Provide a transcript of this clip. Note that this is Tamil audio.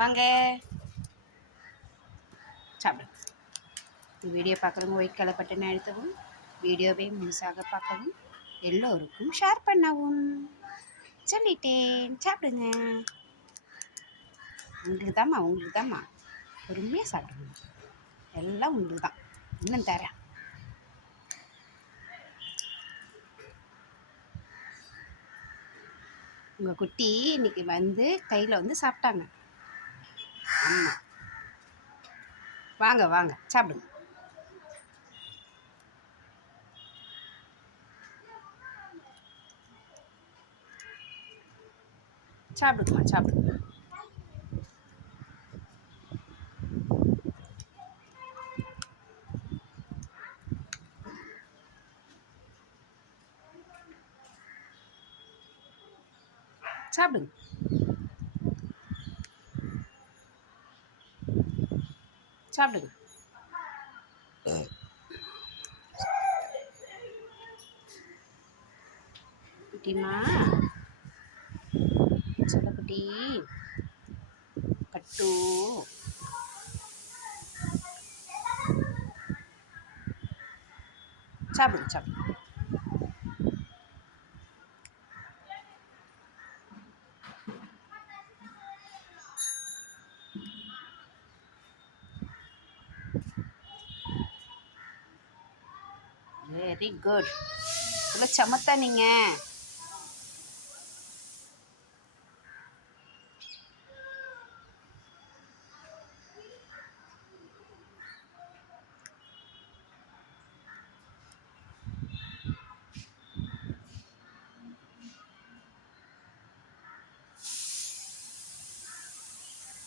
வாங்க. சாப்பிடு. இந்த வீடியோ பார்க்குறவங்க ஒயிட் கலர் பட்டன் அழுத்தவும் வீடியோவை முழுசாக பார்க்கவும் எல்லோருக்கும் ஷேர் பண்ணவும். சொல்லிட்டேன். சாப்பிடுங்க. உங்களுக்கு தாம்மா உங்களுக்கு தாம்மா பொறுமையாக சாப்பிடுங்க. எல்லாம் உங்களுக்கு தான் இன்னும் தரேன். உங்கள் குட்டி இன்னைக்கு வந்து கையில் வந்து சாப்பிட்டாங்க. ஆமாம் வாங்க வாங்க சாப்பிடுங்க. சாப்பிடுங்கம்மா சாப்பிடுங்க. சாப்பிடுங்க. சாப்பிடுங்க. குட்டிமா குட்டி. பட்டு சாப்பிடுங்க சாப்பிடுங்க. வெரி குட் இவ்வளோ சமத்தா நீங்கள்